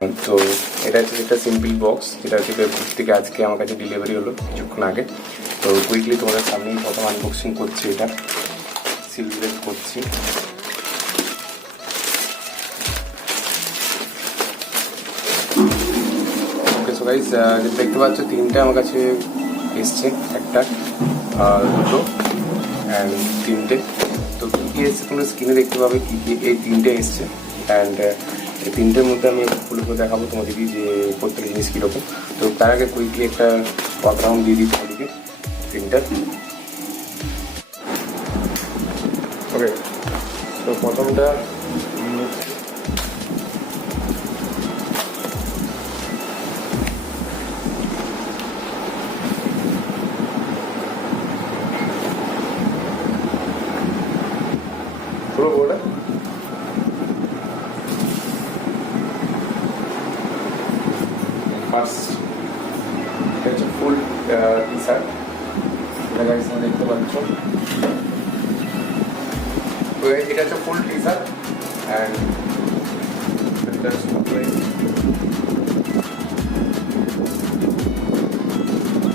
তো এটা হচ্ছে একটা সিম্পল বক্স, যেটা হচ্ছে ফেসবুক থেকে আজকে আমার কাছে ডেলিভারি হলো কিছুক্ষণ আগে। তো কুইকলি তোমাদের সামনেই প্রথম আনবক্সিং করছি, এটা সিল ব্রেক করছি। ওকে সো গাইস, দেখতে পাচ্ছ তিনটে আমার কাছে এসছে, একটা দুটো অ্যান্ড তিনটে। তো কী কী এসছে তোমরা স্ক্রিনে দেখতে পাবে কী কী এই তিনটে এসছে। অ্যান্ড এই তিনটের মধ্যে আমি খুলে করে দেখাবো তোমাদেরকে যে প্রত্যেক জিনিস কীরকম। তো তার আগে কুইকলি একটা ব্যাকগ্রাউন্ড দিয়ে দিই তোমাদেরকে তিনটার। ওকে, তো প্রথমটা পুরো বোর্ডে ফার্স্ট এটা হচ্ছে ফুল টি শার্ট, এটা গাইস তোমরা দেখতে পাচ্ছ। তো এটা হচ্ছে full T shirt and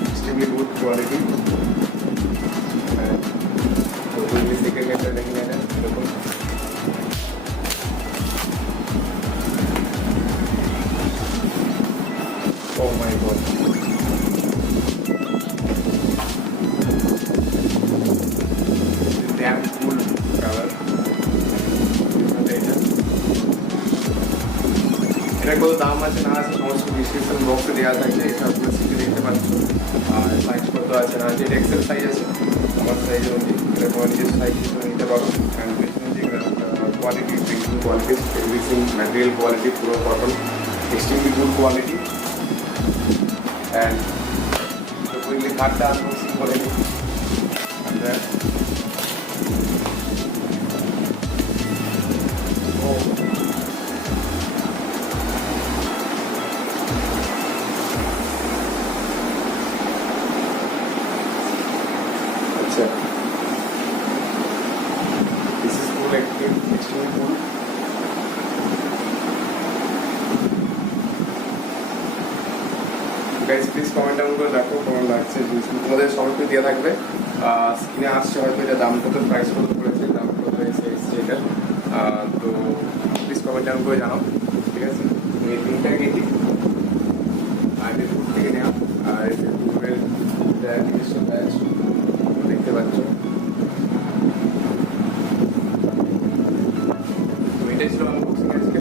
extremely good quality. তো ইংলিশ থেকে একটা দেখে নেয় এরকম। Oh my god. Damn cool color. এটা কত দাম আছে না আছে সমস্ত ডিসক্রিপশন বক্সে দেওয়া থাকবে, এটা আপনারা শিখে দেখতে পাচ্ছেন। আর সাইজ কত আছে না আছে, এটা এক্সেল সাইজ আছে, আমার সাইজ অনুযায়ী এটা তোমার নিজের সাইজ হিসেবে নিতে পারো। And quality, printing quality, everything material quality পুরো cotton, extremely good quality. And তো কুইকলি কার্ডটা আনবক্সিং করে নিই আমরা। আচ্ছা, this is full extremely full. Guys please comment down করে রাখো কেমন লাগছে জিনিসগুলো, তোমাদের সবাইকে দেওয়া থাকবে। স্ক্রিনে আসছে হয়তো এটা দাম কত, প্রাইস কত পড়েছে, দাম কত এসে এটা। তো প্লিজ কমেন্ট ডাউন করে জানাও, ঠিক আছে। এই লিঙ্কটা কেটে আর ফেসবুক থেকে নেওয়া, আর ফেসবুকের নিজস্ব ব্যাচ দেখতে পাচ্ছ।